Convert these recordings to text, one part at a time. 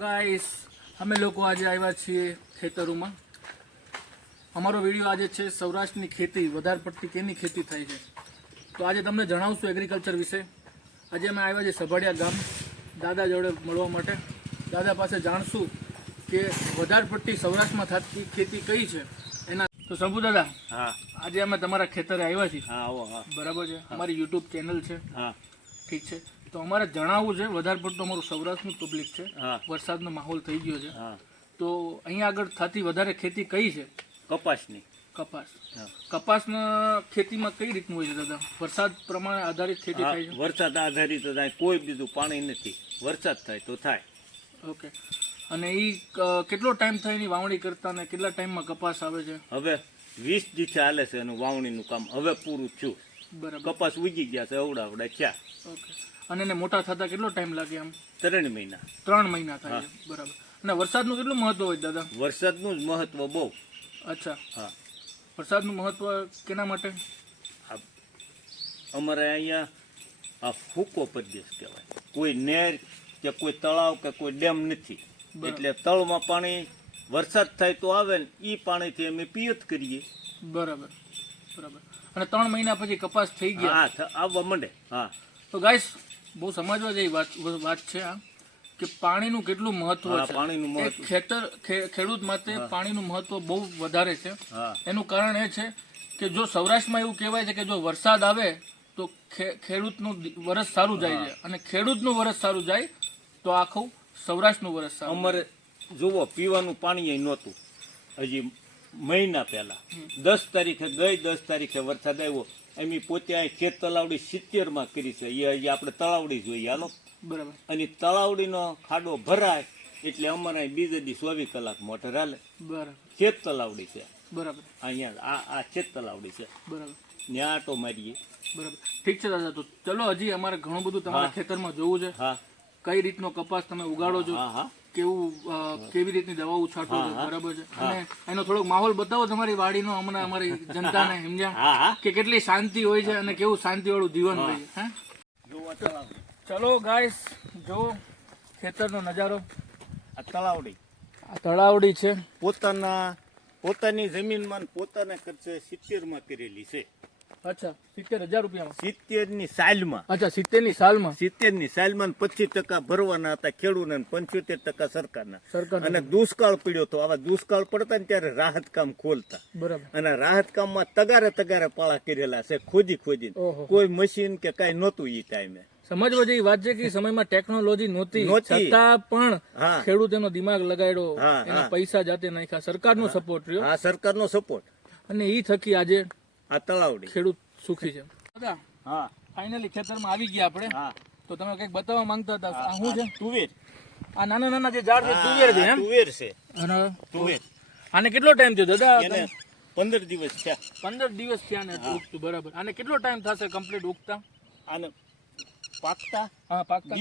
Guys અમે લોકો આજે આવ્યા છીએ ખેતરોમાં. અમારો વિડીયો આજે છે સૌરાષ્ટ્રની ખેતી, વધારે પડતી કેની ખેતી થાય છે તો આજે તમને જણાવશું એગ્રીકલ્ચર વિશે. આજે અમે આવ્યા છીએ સભાડિયા ગામ દાદા જોડે મળવા માટે. દાદા પાસે જાણશું કે વધારે પડતી સૌરાષ્ટ્રમાં થતી ખેતી કઈ છે એના. તો શંભુ દાદા, હા, આજે અમે તમારા ખેતરે આવ્યા છીએ. હા, આવો, હા, બરાબર છે. અમારી યુટ્યુબ ચેનલ છે, હા, ઠીક છે. તો અમારે જણાવવું છે, વધારે પડતું અમારું સૌરાષ્ટ્રનું પબ્લિક છે, હા, વરસાદનો માહોલ થઈ ગયો છે, હા, તો અહીંયા આગળ થતી વધારે ખેતી કઈ છે? કપાસની. કપાસ. હા. કપાસના ખેતીમાં કઈ રીતનું હોય છે દાદા? વરસાદ પ્રમાણે આધારિત ખેતી હા, થાય છે? વરસાદ આધારિત થાય, કોઈ બીજું પાણી નથી. વરસાદ થાય તો થાય. ઓકે. અને એ કેટલો ટાઈમ થાય એની વાવણી કરતા ને કેટલા ટાઈમમાં કપાસ આવે છે? હવે 20 દિવસે હાલે છે એનું વાવણીનું કામ. હવે પૂરું થયું. બરાબર. કપાસ ઉગી ગયા છે, અવડા થયા. ઓકે. અને એને મોટા થતા કેટલો ટાઈમ લાગે? આમ 3 મહિના. 3 મહિના થાય છે. બરાબર. અને વરસાદનું કેટલું મહત્વ હોય દાદા? વરસાદનું જ મહત્વ બહુ. અચ્છા. હા. વરસાદનું મહત્વ કેના માટે? અમારે અહીંયા આ ફૂકો પ્રદેશ કહેવાય. કોઈ નહેર કે કોઈ તળાવ કે કોઈ ડેમ નથી. એટલે તળમાં પાણી વરસાદ થાય તો આવે ને એ પાણીથી અમે પિયત કરીએ. બરાબર બરાબર. અને 3 મહિના પછી કપાસ થઈ ગયા, હા, આવવા માંડે. હા. તો ગાઈસ બહુ સમજવા જેવી વાત છે આ, કે પાણીનું કેટલું મહત્વ છે. પાણીનું મહત્વ. ખેડૂત માટે પાણીનું મહત્વ બહુ વધારે છે. હા. એનું કારણ એ છે કે જો સૌરાષ્ટ્રમાં એવું કહેવાય છે કે જો વરસાદ આવે તો ખેડૂતનું વરસ સારું જાય છે, અને ખેડૂતનું વરસ સારું જાય તો આખું સૌરાષ્ટ્રનું વરસ સારું. અમારે જુઓ, પીવાનું પાણી નહોતું હજી મહિના પહેલા. 10 તારીખે ગઈ, 10 તારીખે વરસાદ આવ્યો. એમ પોતે અહીં ખેત તલાવડી 70માં કરી છે. એ હજી આપણે તલાવડી જોઈએ, હાલો. બરાબર. અને તલાવડીનો ખાડો ભરાય એટલે અમારે બીજે દી 24 કલાક મોટર હાલે. બરાબર. ખેત તલાવડી છે બરાબર. અહીંયા. આ ખેત તલાવડી છે. બરાબર. ત્યાં આટો મારીએ. બરાબર. ઠીક છે દાદા. તો ચલો, હજી અમારે ઘણું બધું તમારા ખેતરમાં જોવું છે. હા. કઈ રીતનો કપાસ તમે ઉગાડો છો, હા, હા, કેવી રીતની દવાઓ છાંટો છો, બરાબર છે. અને એનો થોડોક માહોલ બતાવો તમારી વાડીનો હમણાં અમારી જનતાને, સમજ્યા હા, હા. કે કેટલી શાંતિ હોય છે અને કેવું શાંતિવાળું જીવન હોય છે. હા, જોવા તલાવડી. ચલો ગાઈસ, જો ખેતરનો નજારો. આ તલાવડી આ તળાવડી છે. પોતાની જમીનમાં પોતાના ખર્ચે 70માં કરેલી છે. અચ્છા, 70,000 રૂપિયામાં? 70ની સાલમાં. અચ્છા, 70ની સાલમાં? 70ની સાલમાં 25% ભરવાના હતા ખેડૂતને, 75% સરકારના. સરકાર. અને દુષ્કાળ પડ્યો તો આવા દુષ્કાળ પડતા ને ત્યારે રાહત કામ ખોલતા. બરાબર. અને રાહત કામમાં તગારે પાળા કરેલા છે, ખોદી. ઓહો. કોઈ મશીન કે કઈ નહોતું એ ટાઈમે. સમજવા જેવી વાત છે કે સમયમાં ટેકનોલોજી નહોતી, છતાં પણ ખેડૂત એનો દિમાગ લગાડ્યો, એના પૈસા જાતે નાખ્યા, સરકારનો સપોર્ટ રહ્યો. હા, સરકારનો સપોર્ટ. અને એ થકી આજે આ તલાવડી ખેડૂત સુખી છે. દાદા, હા, ફાઇનલી ખેતરમાં આવી ગયા આપણે. હા. તો તમે કઈક બતાવવા માંગતા હતા, આ શું છે? તુવેર. આ નાના જે ઝાડ છે, તુવેર છે એમ? તુવેર છે. અને તુવેર. આને કેટલો ટાઈમ થયો દાદા? એને 15 દિવસ થયા. 15 દિવસ થયા ને ઉગતું. બરાબર. આને કેટલો ટાઈમ થશે કમ્પ્લીટ ઉગતા? આને પાકતા? હા, પાકતા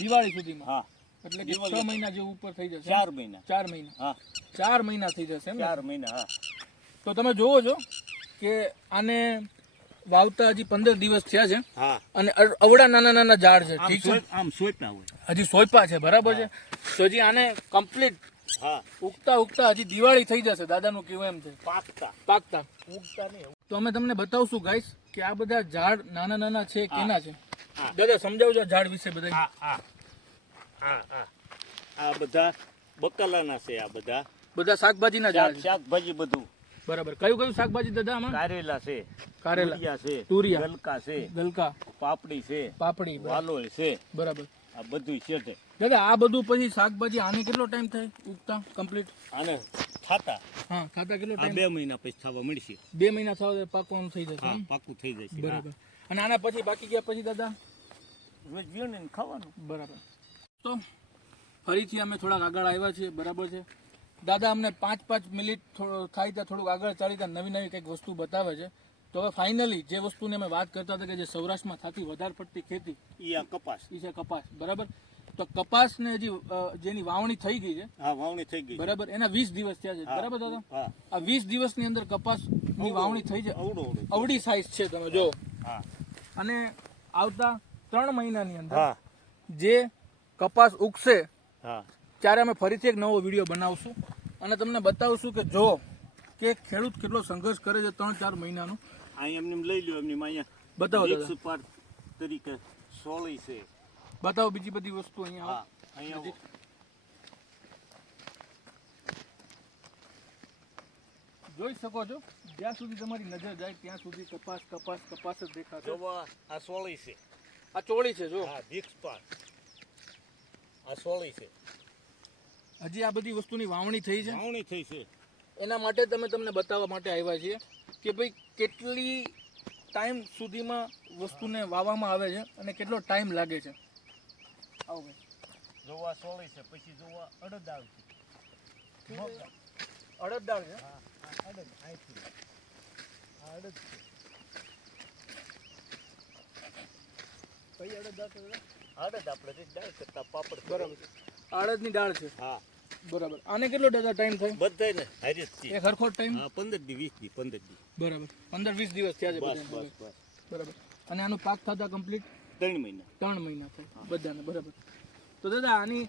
દિવાળી સુધીમાં. હા. એટલે કે 6 મહિના જેવું ઉપર થઈ જશે. 4 મહિના. 4 મહિના. હા, 4 મહિના થઈ જશે એમ? 4 મહિના. હા. તો તમે જોવો છો કે આને વાવતા હજી 15 દિવસ થયા છે. હા. અને અવડા નાના ઝાડ છે, ઠીક છે? આમ સોયપા હોય. હજી સોયપા છે, બરાબર છે. તો હજી આને કમ્પ્લીટ ઉગતા હજી દિવાળી થઈ જશે, દાદાનું કેવું એમ છે. પાકતા ઉગતા નહીં. તો અમે તમને બતાવશું ગાઈસ કે આ બધા ઝાડ નાના છે કેના છે. દાદા સમજાવજો ઝાડ વિશે બધા. આ બધા બકાલાના છે. આ બધા શાકભાજીના ઝાડ છે. શાકભાજી બધું. બરાબર. કયું શાકભાજી દાદા આમાં? કારેલા છે, કારેલા છે, તુરિયા, ગલકા છે, પાપડી છે, વાલોળ છે. બરાબર. આ બધું છે દાદા. આ બધું પછી શાકભાજી આને કેટલો ટાઈમ થાય ઉગતા કમ્પ્લીટ? આને ખાતા કેટલો ટાઈમ? 2 મહિના પછી થવા મળશે. 2 મહિના થવા પાકવાનું થઈ જશે. હા, પાકું થઈ જશે. બરાબર. અને આના પછી બાકી ગયા પછી દાદા રોજ વીણીને ખાવાનું. બરાબર. તો ફરીથી અમે થોડાક આગળ આવ્યા છીએ, બરાબર છે. દાદા અમને 5 મિનિટ થાય ત્યાં થોડુંક આગળ ચાલી ત્યાં નવી કંઈક વસ્તુ બતાવે છે. તો હવે ફાઇનલી જે વસ્તુની અમે વાત કરતા હતા કે જે સૌરાષ્ટ્રમાં થતી વધારે પડતી ખેતી, એ આ કપાસ. એ છે કપાસ. બરાબર. તો કપાસને હજી જેની વાવણી થઈ ગઈ છે. હા, વાવણી થઈ ગઈ. બરાબર. એના 20 દિવસ થયા છે, બરાબર દાદા? આ 20 દિવસની અંદર કપાસની વાવણી થઈ છે. અવડી સાઈઝ છે, તમે જો. અને આવતા 3 મહિનાની અંદર જે કપાસ ઉગશે ત્યારે અમે ફરીથી એક નવો વિડીયો બનાવશું અને તમને બતાવશું કે જો કે ખેડૂત કેટલો સંઘર્ષ કરે છે 3-4 મહિનાનો. અહીંયા એમને લઈ લો એમની અહીંયા બતાવો દાદા. રીક્ષ પાર તરીકે સોળી છે. બતાવો બીજી બધી વસ્તુ અહીંયા. હા અહીંયા જોઈ શકો છો જ્યાં સુધી તમારી નજર જાય ત્યાં સુધી કપાસ કપાસ કપાસ જ દેખાશે. જોવા આ સોળી છે. આ ચોળી છે જો. હા રીક્ષ પાર આ સોળી છે. હજી આ બધી વસ્તુની વાવણી થઈ છે. વાવણી થઈ છે. એના માટે તમને બતાવવા માટે આવ્યા છીએ કે ભાઈ કેટલી ટાઈમ સુધીમાં વસ્તુને વાવવામાં આવે છે અને કેટલો ટાઈમ લાગે છે. આવો ભાઈ. જોવા સોળી છે. પછી જોવા અડદ આવશે. અડદ દાળ છે. હા અડદ અહીંથી આ અડદ છે. કઈ અડદ દાળ છે દાદા? અડદ આપણે જે દાળ કરતા પાપડ બરાબર છે. અડદની દાળ છે. હા બરાબર. આને કેટલો દાદા ટાઈમ થાય? બધાય ને હારીસથી એક હરખો ટાઈમ? હા 15 દી 20 દી 15 દી. બરાબર. 15-20 દિવસ થયા છે બસ બધાને. બસ બસ બરાબર. અને આનું પાક થતા કમ્પ્લીટ 3 મહિના. 3 મહિના થાય બધાને. બરાબર. તો દાદા આની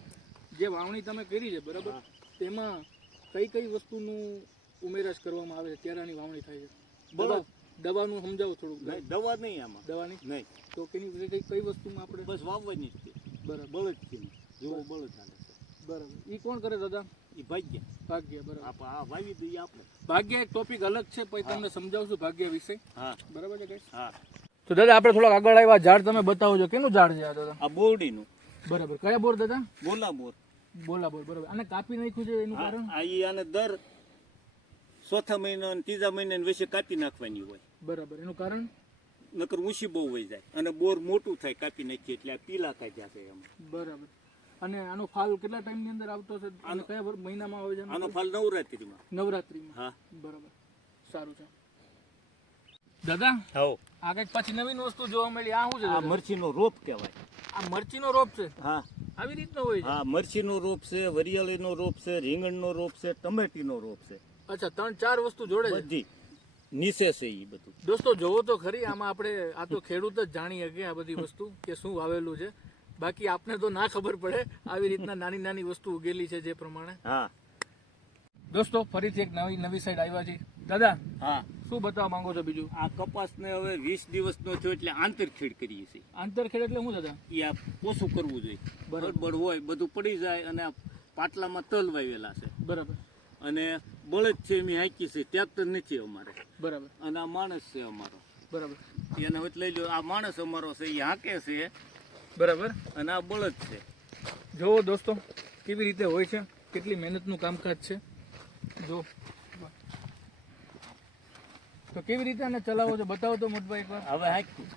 જે વાવણી તમે કરી છે બરાબર, હા. તેમાં કઈ કઈ વસ્તુનું ઉમેરાશ કરવામાં આવે છે ત્યારે આની વાવણી થાય છે? બળદ. દવાનું સમજાવો થોડુંક. નહીં, દવા નહીં આમાં. દવાની નહીં, તો કઈ વસ્તુમાં આપણે? બસ વાવવાની જ છે. બરાબર. બળદ છે. જેવો બળદ હાલે છે. બરાબર. ઈ કોણ કરે દાદા? એ ભાગ્યા. ભાગ્ય. બરાબર. આ વાવી દઈએ આપણે. ભાગ્ય એક ટોપિક અલગ છે, પછી તમને સમજાવશું ભાગ્ય વિશે. હા બરાબર છે guys? હા. તો દાદા આપણે થોડાક આગળ આવ્યા, ઝાડ તમે બતાવો છો. કેનું ઝાડ છે આ દાદા? આ બોરડીનું. બરાબર. કયા બોર દાદા? ગોલા બોર. બોલા બોર. બરાબર. અને કાપી નાખ્યું છે એનું કારણ? આ ઈ આને દર ચોથા મહિના અને ત્રીજા મહિના વિશે કાપી નાખવાની હોય. બરાબર. એનું કારણ? નકર ઊંચી બહુ વહી જાય અને બોર મોટું થાય કાપી નાખીએ એટલે આ પીલા કાઢ્યા છે એમ. બરાબર. અને આનો ફાલ કેટલા ટાઈમની અંદર આવતો છે? અને કયા મહિનામાં આવે છે? આનો ફળ નવરાત્રીમાં. નવરાત્રીમાં. હા. બરાબર. સારું છે દાદા. હા. આ કઈક પછી નવીન વસ્તુ જોવા મળી. આ શું છે આ દાદા? મરચીનો રોપ કહેવાય. આ મરચીનો રોપ છે. હા આવી રીતનો હોય છે? હા, મરચીનો રોપ છે, વરિયાળીનો રોપ છે, રીંગણનો રોપ છે, ટમેટીનો રોપ છે. અચ્છા, 3-4 વસ્તુ જોડે છે. બધી નીચે છે એ બધું. દોસ્તો જોવો તો ખરી. આમાં આપણે આ તો ખેડૂત જ જાણી શકે આ બધી વસ્તુ કે શું વાવેલું છે. બાકી આપને તો ના ખબર પડે. આવી રીતના નાની નાની વસ્તુ ઉગેલી છે જે પ્રમાણે. હા દોસ્તો ફરીથી એક નવી સાઈડ આવ્યા છે દાદા. હા. શું બતાવવા માંગો છો બીજું? આ કપાસને હવે 20 દિવસનો થયો એટલે આંતરખેડ કરીએ છીએ. આંતરખેડ એટલે શું દાદા? એ આ પોસું કરવું જોઈએ. બરાબર. બળબડ હોય બધું પડી જાય અને આ પાટલામાં તલ વાવેલા છે બરાબર. અને બળદ છે એમ હાંકી છે. ટ્રેક્ટર નથી અમારે બરાબર. અને આ માણસ છે અમારો. બરાબર. એને હવે લઈ લો. આ માણસ અમારો છે એ હાંકે છે બરાબર. અને આ બળદ છે. જુઓ દોસ્તો કેવી રીતે હોય છે, કેટલી મહેનતનું કામકાજ છે. જો તો કેવી રીતે આને ચલાવો છો બતાવો તો મોટભાઈ એકવાર. હવે હાંકતું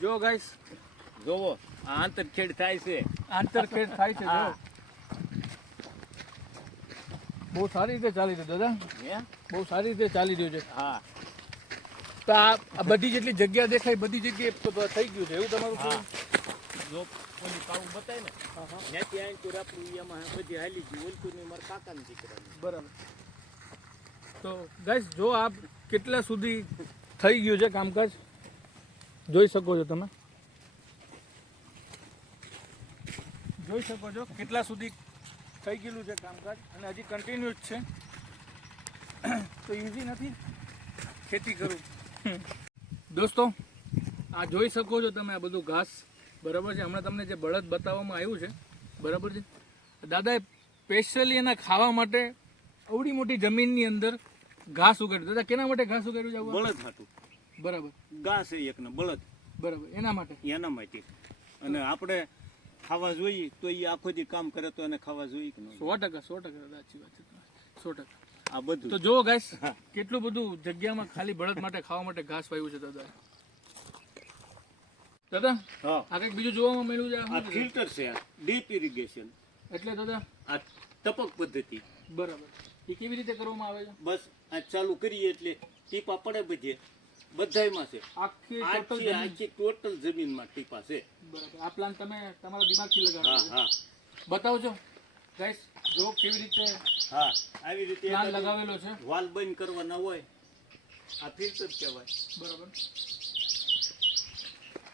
જો ગાઈસ જોવો આ આંતરખેડ થાય છે. આંતરખેડ થાય છે. જો હા. બહુ સારી રીતે ચાલી રહ્યું દાદા. હે? બહુ સારી રીતે ચાલી રહ્યું છે. હા તો આ બધી જેટલી જગ્યા દેખાય બધી જગ્યાએ થઈ ગયું છે એવું તમારું હા. કેવું? જો ઓલી પાવું બતાય ને ત્યાંથી આંકુર આપણું એમાં બધી હાલી ગયું. ઓલકુરની મારા કાકાની દીકરાની. બરાબર. તો ગાઈસ જો આપ કેટલા સુધી થઈ ગયું છે કામકાજ જોઈ શકો છો તમે. જોઈ શકો છો કેટલા સુધી થઈ ગયેલું છે કામકાજ અને હજી કન્ટિન્યુઅસ છે. તો ઇઝી નથી ખેતી કરવું. દોસ્તો આ જોઈ શકો છો તમે આ બધું ઘાસ. બરાબર છે. હમણાં તમને જે બળદ બતાવવામાં આવ્યું છે બરાબર છે. દાદાએ સ્પેશિયલી એના ખાવા માટે અવડી મોટી જમીનની અંદર ઘાસ ઉગાડ્યું. દાદા કેના માટે ઘાસ ઉગાડ્યું છે? બળદ હતું. બરાબર. ઘાસ છે એકને બળદ બરાબર. એના માટે. એના માટે. અને આપણે ખાવા જોઈએ તો એ આખો દી કામ કરે તો એને ખાવા જોઈએ કે ન? 100% દાદા સાચી વાત છે. 100%. આ બધું તો જો ગાઈસ કેટલું બધું જગ્યામાં ખાલી બળદ માટે ખાવા માટે ઘાસ વાવ્યું છે દાદા. દાદા હા. આ કંઈક બીજું જોવામાં મળ્યું છે? આ ફિલ્ટર છે. Deep irrigation. એટલે દાદા આ ટપક પદ્ધતિ. બરાબર. એ કેવી રીતે કરવામાં આવે છે? બસ આ ચાલુ કરીએ એટલે ટીપા પડે બધે. બધાયમાં છે. આખી total જમીન. આખી ટોટલ જમીનમાં ટીપા છે. બરાબર. આ પ્લાન તમે તમારા દિમાગથી હા લગાવ્યો છે. હા બતાવજો ગાઈસ જો કેવી રીતે હા. આવી રીતે પ્લાન એકાદી લગાવેલો છે. વાલ બંધ કરવાના હોય. આ ફિલ્ટર કહેવાય. બરાબર.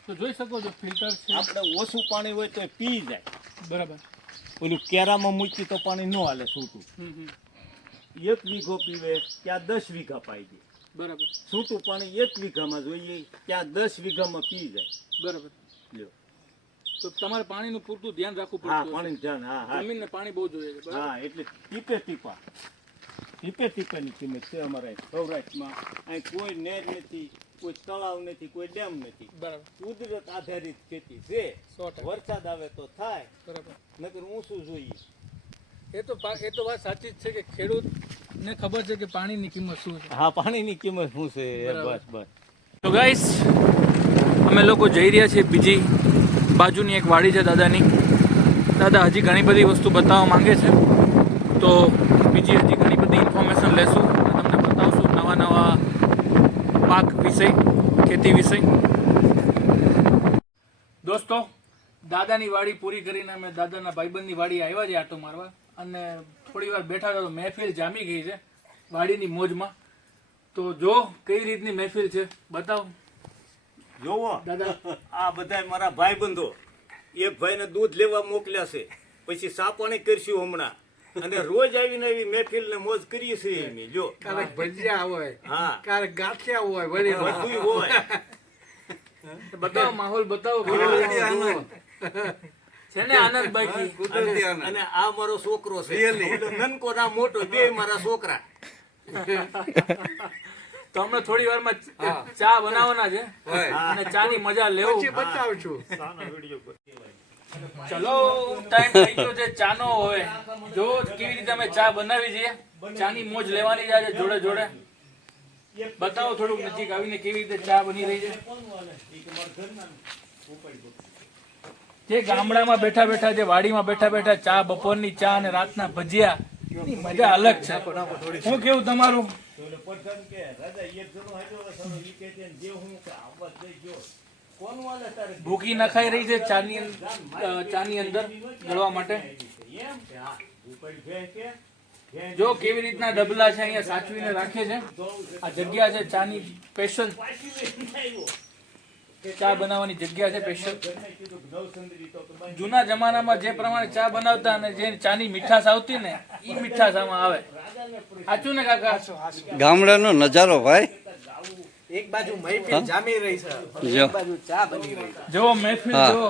તો જોઈ શકો છો ફિલ્ટર છે. આપણે ઓછું પાણી હોય તો પી જાય. બરાબર. ઓલું કેરામાં મૂકી તો પાણી ન હાલે છૂટું. હમ. 1 વીઘો પીવે ત્યાં 10 વીઘા પાઈ દે. બરાબર. છૂટું પાણી 1 વીઘામાં જોઈએ ત્યાં 10 વીઘામાં પી જાય. બરાબર. લ્યો. તો તમારે પાણીનું પૂરતું ધ્યાન રાખવું હા, પડતું પાણી ધ્યાન. હા. જમીનને પાણી બહુ જોઈએ છે. બરાબર. હા, એટલે ટીપે-ટીપાની કિંમત છે અમારે સૌરાષ્ટ્રમાં. અહીં કોઈ નહેર નથી, કોઈ તળાવ નથી, કોઈ ડેમ નથી. બરાબર. કુદરત આધારિત ખેતી છે. 100%. વરસાદ આવે તો થાય, બરાબર. નકર ઊંચું જોઈએ. એ તો વાત સાચી જ છે કે ખેડૂતને ખબર છે કે પાણીની કિંમત શું છે. હા, પાણીની કિંમત શું છે? બરાબર. બસ. તો ગાઈસ, અમે લોકો જઈ રહ્યા છીએ બીજી બાજુની એક વાડી છે દાદાની. દાદા હજી ઘણી બધી વસ્તુ બતાવવા માંગે છે, તો બીજી હજી ઘણી બધી ઇન્ફોર્મેશન લેશું અને તમને બતાવશું નવા પાક વિશે, ખેતી વિશે. દોસ્તો, દાદાની વાડી પૂરી કરીને અમે દાદાના ભાઈબંધની વાડી આવ્યા છે આટો મારવા, અને થોડી વાર બેઠા હતા તો મહેફિલ જામી ગઈ છે વાડીની મોજમાં. તો જો કઈ રીતની મહેફિલ છે બતાવો જોવો દાદા. આ બધા મારા ભાઈબંધો, એક ભાઈને દૂધ લેવા મોકલ્યા છે, પછી સાપાણી કરશું હમણાં, અને રોજ આવીને આવી મહેફિલ ને મોજ કરીએ છીએ અમે. જો ક્યારેક ભજીયા હોય, હા, ક્યારેક ગાંઠિયા હોય, વળી બધું હોય. બતાવો માહોલ બતાવો. છે ને આનંદ બાકી. કુદરતી આનંદ. અને આ મારો છોકરો છે, ઓલો નનકો ના મોટો, બે મારા છોકરા. તો અમે થોડી વારમાં ચા બનાવવાના છે હોય. અને ચાની મજા લેવું. પછી બતાવશું. ચલો, ટાઈમ થઈ ગયો છે ચાનો. હવે જો કેવી રીતે અમે ચા બનાવી છીએ, ચાની મોજ લેવાની છે આજે જોડે જોડે. બતાવો થોડુંક નજીક આવીને કેવી રીતે ચા બની રહી છે. જે ગામડામાં બેઠા બેઠા, જે વાડીમાં બેઠા બેઠા ચા, બપોરની ચા અને રાતના ભજીયા, એની મજા અલગ છે. શું કેવું તમારું? ભૂકી નખાઈ રહી છે ચાની અંદર ગળવા માટે. જો કેવી રીતના ડબલા છે અહીંયા સાચવીને રાખે છે. આ જગ્યા છે ચાની સ્પેશિયલ, ચા બનાવવાની જગ્યા છે સ્પેશિયલ. જૂના જમાનામાં જે પ્રમાણે ચા બનાવતા અને જે ચાની મીઠાશ આવતી ને, એ મીઠાશ આમાં આવે. સાચું ને કાકા? ગામડાનો નજારો ભાઈ. એક બાજુ મહેફિલ જામી રહી છે, જો. એક બાજુ ચા બની રહી છે. જો મહેફિલ, જો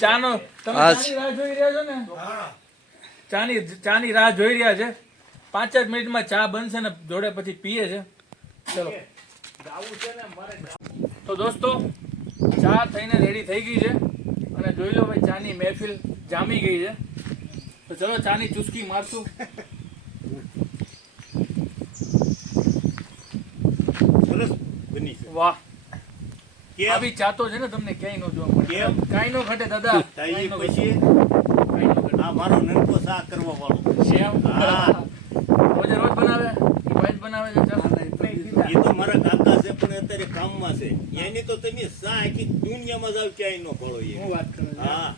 ચાનો. તમે ચાની રાહ જોઈ રહ્યા છો ને? ચાની રાહ જોઈ રહ્યા છે. 5 જ મિનિટમાં ચા બનશે ને જોડે પછી પીએ છે. ચલો તો દોસ્તો, ચા થઈને રેડી થઈ ગઈ છે અને જોઈ લો ભાઈ, ચાની મહેફિલ જામી ગઈ છે. તો ચલો ચાની ચુસ્કી મારશું. સરસ બની છે. વાહ, કેમ? આવી ચા તો છે ને તમને ક્યાંય ન જોવા મળે. કેમ? કાંઈ નો ઘટે દાદા. તાઈ કાંઈ નો પછી ઘટે. આ મારો નનકો શાક કરવા વાળો. શ્યામ હા. રોજે રોજ બનાવે કે ભાઈ જ બનાવે છે ચા? એ તો મારા કાકા છે, પણ અત્યારે કામમાં છે. એની તો તમે શા આખી દુનિયામાં જાવ ક્યાંય ન ખોળો એ. હું વાત કરું છું. હા,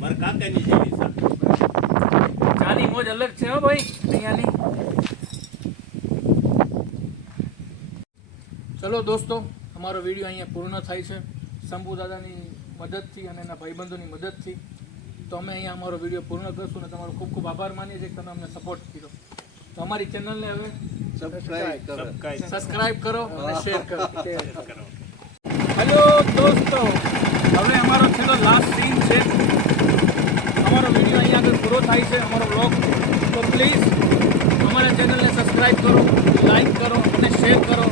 મારા કાકાની જેવી છે. ચાની મોજ અલગ છે હો ભાઈ અહીંયાની. ચલો દોસ્તો, અમારો વિડીયો અહીંયા પૂર્ણ થાય છે શંભુ દાદાની મદદથી અને એના ભાઈબંધોની મદદથી. તો અમે અહીંયા અમારો વિડીયો પૂર્ણ કરશું અને તમારો ખૂબ ખૂબ આભાર માનીએ છીએ કે તમે અમને સપોર્ટ કર્યો. તો અમારી ચેનલને હવે સબસ્ક્રાઇબ કરો અને શેર કરો. હેલો દોસ્તો, હવે અમારો છેલ્લો લાસ્ટ સીન છે. અમારો વિડીયો અહીંયા આગળ પૂરો થાય છે, અમારો વ્લોગ. તો પ્લીઝ અમારા ચેનલને સબસ્ક્રાઇબ કરો, લાઈક કરો અને શેર કરો.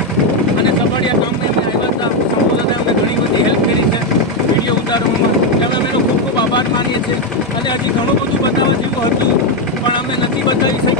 અને સફળિયા કામમાં અમે આવ્યા હતા, સંપૂર્ણતા અમને ઘણી બધી હેલ્પ કરી છે વિડીયો ઉતારવામાં. એટલે અમે એનો ખૂબ ખૂબ આભાર માનીએ છીએ. અને હજી ઘણું બધું બતાવવા જેવું હતું પણ અમે નથી બતાવી શકીએ.